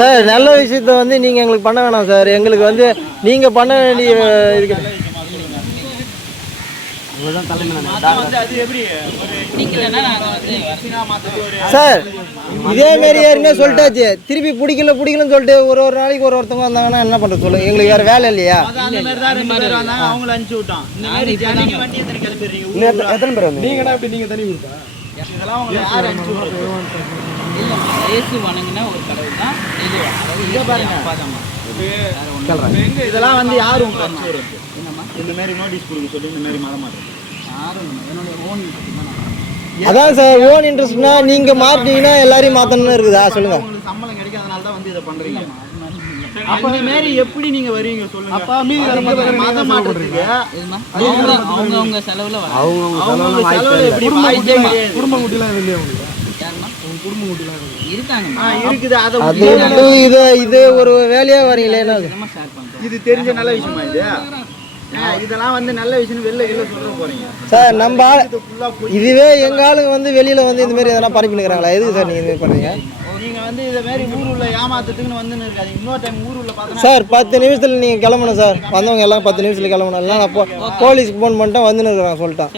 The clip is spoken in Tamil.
சார் நல்ல விஷயத்த வந்து நீங்கள் எங்களுக்கு பண்ண வேணாம் சார். எங்களுக்கு வந்து நீங்கள் பண்ண வேண்டிய இருக்கு சார். இதேமாரி ஏற்கனவே சொல்லிட்டாச்சு, திருப்பி பிடிக்கலன்னு சொல்லிட்டு ஒரு நாளைக்கு ஒருத்தவங்க வந்தாங்கன்னா என்ன பண்ணுறது சொல்லுங்கள். எங்களுக்கு வேறு வேலை இல்லையா? அவங்கள அனுப்பிச்சு விட்டோம். எத்தனை பேர் வந்து நீங்கடா இப்படி நீங்கள் தனி கொடுத்தா இதெல்லாம் அவங்களை யார் அனுப்பிச்சு விடுறது? இதெல்லாம் வந்து யாரும் உங்களுக்கு அனுப்பிச்சு விடுறது? இந்த மாதிரி நோட்டீஸ் கொடுக்க சொல்லி இந்த மாதிரி மரம் மாட்டேன். அதான் சார், ஓன் இன்ட்ரெஸ்ட்னா நீங்கள் மாற்றினீங்கன்னா எல்லாரையும் மாற்றணும்னு இருக்குதா சொல்லுங்கள். உங்களுக்கு சம்பளம் கிடைக்காதனால தான் வந்து இதை பண்ணுறீங்க. அப்போ இந்த மாதிரி எப்படி நீங்கள் வருவீங்க சொல்லுங்கள். அப்போ மதம் மாட்டுறதுக்கு அவங்க செலவில் எப்படி குடும்ப குட்டிலாம் இல்லையா உங்களுக்கு? குடும்ப குட்டிலாம் இருக்குது. அதை இது ஒரு வேலையாக வரீங்களே என்ன? இது தெரிஞ்ச நல்ல விஷயமா இது? இதெல்லாம் வந்து நல்ல விஷயம் வெளில சொல்ல போறீங்க சார். நம்ம இதுவே எங்கள் ஆளுங்க வந்து வெளியில் வந்து இந்த மாதிரி எதனா பரப்பினுக்கிறாங்களா? எதுக்கு சார் நீங்கள் இது பண்ணுறீங்க? நீங்கள் வந்து இதை மாதிரி ஊருள்ள ஏமாத்துறதுக்குன்னு வந்து இருக்காது. இன்னொரு டைம் ஊருள்ள பார்த்தா சார் 10 நிமிஷத்தில் நீங்கள் கிளம்பணும் சார். வந்தவங்க எல்லாம் 10 நிமிஷத்தில் கிளம்பணும். இல்லை நான் போலீஸ்க்கு ஃபோன் பண்ணிட்டேன் வந்துன்னு இருக்கிறாங்க சொல்லிட்டேன்.